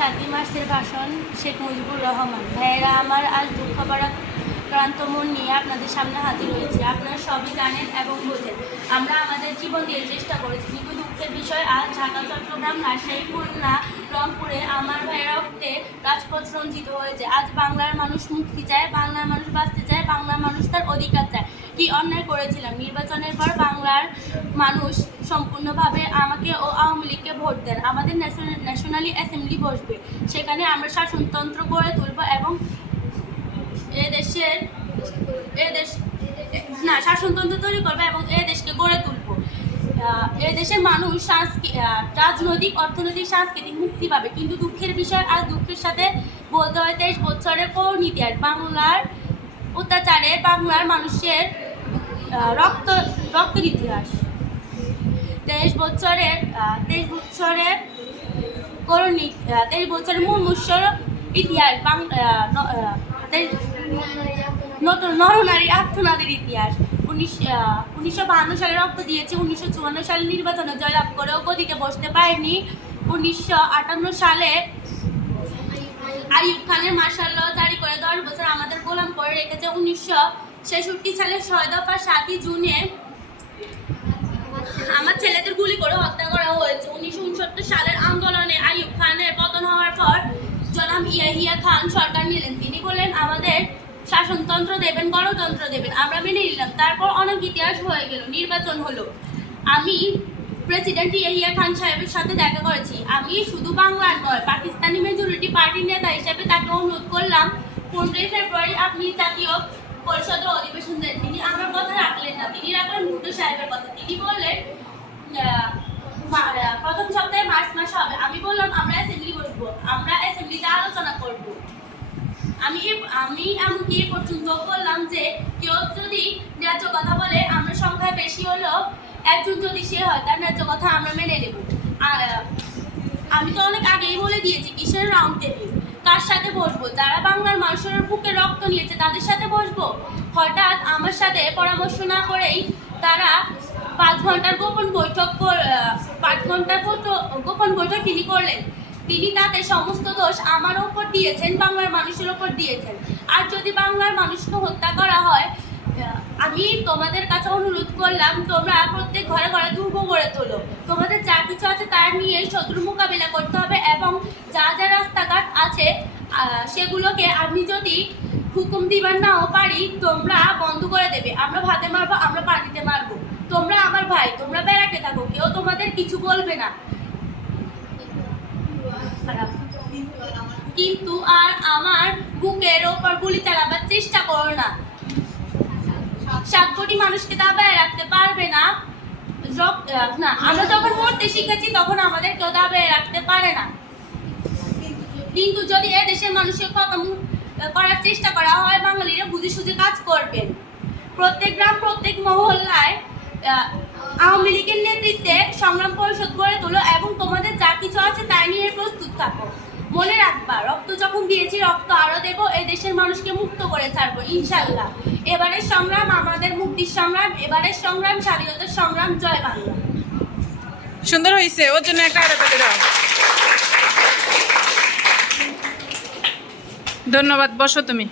সাতই মার্চের ভাষণ, শেখ মুজিবুর রহমান। ভাইয়েরা, আমার আজ দুঃখ ক্রান্ত মন নিয়ে আপনাদের সামনে হাজির হয়েছে। আপনারা সবই জানেন এবং বোঝেন। আমরা আমাদের জীবন দিয়ে চেষ্টা করেছি, কিন্তু দুঃখের বিষয় আজ ঢাকা, চট্টগ্রাম রাজশাহী খুলনা, রংপুরে আমার ভাইয়েরা রক্তে রাজপথ রঞ্জিত হয়েছে। আজ বাংলার মানুষ মুক্তি চায়, বাংলার মানুষ বাঁচতে চায়, বাংলার মানুষ তার অধিকার চায়। কি অন্যায় করেছিলাম? নির্বাচনের পর বাংলার মানুষ সম্পূর্ণভাবে আমাকে ও আওয়ামী লীগকে ভোট দেন। আমাদের ন্যাশনাল- অ্যাসেম্বলি বসবে। সেখানে আমরা শাসনতন্ত্র গড়ে তুলব এবং এ দেশের, এ দেশ, না, শাসনতন্ত্র তৈরি করবে এবং এ দেশকে গড়ে তুলব। এ দেশের মানুষ রাজনৈতিক, অর্থনৈতিক, সাংস্কৃতিক মুক্তি পাবে। কিন্তু দুঃখের বিষয় আর দুঃখের সাথে বলতে হয় তেইশ বছরের করুণ ইতিহাস বাংলার অত্যাচারে বাংলার মানুষের রক্ত রক্তের ইতিহাস তেইশ বছরের তেইশ বছরের করুণ ই- আহ, তেইশ বছরের মূল মুমূর্ষর ইতিহাস নতুন নরনারী আত্মনাদের ইতিহাস। উনিশ উনিশশো বাহান্ন সালে রক্ত দিয়েছে উনিশশো চুয়ান্ন সালে নির্বাচনে জয়লাভ করেও গদিতে বসতে পারেনি। উনিশশো আটান্ন সালে আইয়ুব খানের মার্শাল জারি করে দশ বছর আমাদের গোলাম করে রেখেছে। উনিশশো ছেষট্টি সালে ছয় দফা সাতই জুনে আমার ছেলেদের গুলি করে হত্যা করা হয়েছে উনিশশো উনসত্তর সালের আন্দোলনে আইয়ুব খানের পতন হওয়ার পর জনাব ইয়াহিয়া খান সরকার নিলেন। তিনি বললেন, আমাদের শাসনতন্ত্র দেবেন, গণতন্ত্র দেবেন, আমরা মেনে নিলাম। তারপর অনেক ইতিহাস হয়ে গেল, নির্বাচন হলো। আমি প্রেসিডেন্ট ইয়াহিয়া খান সাহেবের সাথে দেখা করেছি। আমি শুধু বাংলার নয়, পাকিস্তানি মেজরিটি পার্টির নেতা হিসেবে তাকে অনুরোধ করলাম, পনেরোই ফেব্রুয়ারি আপনি জাতীয় পরিষদের অধিবেশন দেন। তিনি আমার কথা রাখলেন না। তিনি রাখলেন ভুটো সাহেবের কথা তিনি বললেন আহ, মা- আহ, প্রথম সপ্তাহে মার্চ মাস হবে আমি বললাম আমরা অ্যাসেম্বলি বসবো আমরা অ্যাসেম্বলিতে আলোচনা করব আমি আমি এমনকি পর্যন্ত বললাম যে কেউ যদি ন্যায্য কথা বলে, আমরা সংখ্যায় বেশি হলেও একজন যদি সে হয়, তার ন্যায্য কথা আমরা মেনে নেব। আমি তো অনেক আগেই বলে দিয়েছি, কিসের রাউন্ড টেবিল কার সাথে বসবো? যারা বাংলার মানুষের বুকে রক্ত নিয়েছে, তাদের সাথে বসবো? হঠাৎ আমার সাথে পরামর্শ না করেই তারা পাঁচ ঘণ্টার গোপন বৈঠক পাঁচ ঘণ্টার গোপন বৈঠক তিনি করলেন। তিনি তাতে সমস্ত দোষ আমার ওপর দিয়েছেন, বাংলার মানুষের ওপর দিয়েছেন। আর যদি বাংলার মানুষকে হত্যা করা হয় আমি তোমাদের কাছে অনুরোধ করলাম, তোমরা প্রত্যেক ঘরে ঘরে দুর্গ গড়ে তোলো। তোমাদের যা কিছু আছে তার নিয়ে শত্রু মোকাবিলা করতে হবে এবং যা যা রাস্তাঘাট আছে সেগুলোকে আমি যদি হুকুম দিবার নাও পারি, তোমরা বন্ধ করে দেবে। আমরা ভাতে মারবো, আমরা পানিতে মারবো। তোমরা আমার ভাই, তোমরা বেড়াকে থাকো, কেউ তোমাদের কিছু বলবে না। কিন্তু আর আমার বুকের ওপর গুলি চালাবার চেষ্টা করো না। সাত কোটি মানুষকে দাবায় রাখতে পারবে না। না, আমরা যখন মরতে শিখেছি, তখন আমাদের কেউ দাবায় রাখতে পারে না। কিন্তু যদি এ দেশের মানুষকে খতম করার চেষ্টা করা হয়, বাঙালিরা বুঝে সুঝে কাজ করবেন। প্রত্যেক গ্রাম, প্রত্যেক মহল্লায় আওয়ামী লীগের নেতৃত্বে সংগ্রাম পরিষদ গড়ে তোলো এবং তোমাদের যা কিছু আছে তাই নিয়ে প্রস্তুত থাকো। মনে রাখবা, রক্ত যখন দিয়েছি, রক্ত আরও দেবো, এই দেশের মানুষকে মুক্ত করে ছাড়বো, ইনশাল্লাহ। এবারের সংগ্রাম আমাদের মুক্তির সংগ্রাম, এবারের সংগ্রাম স্বাধীনতার সংগ্রাম, জয় বাংলা। সুন্দর হয়েছে, ওর জন্য একটা আরও দাও। ধন্যবাদ, বসো তুমি।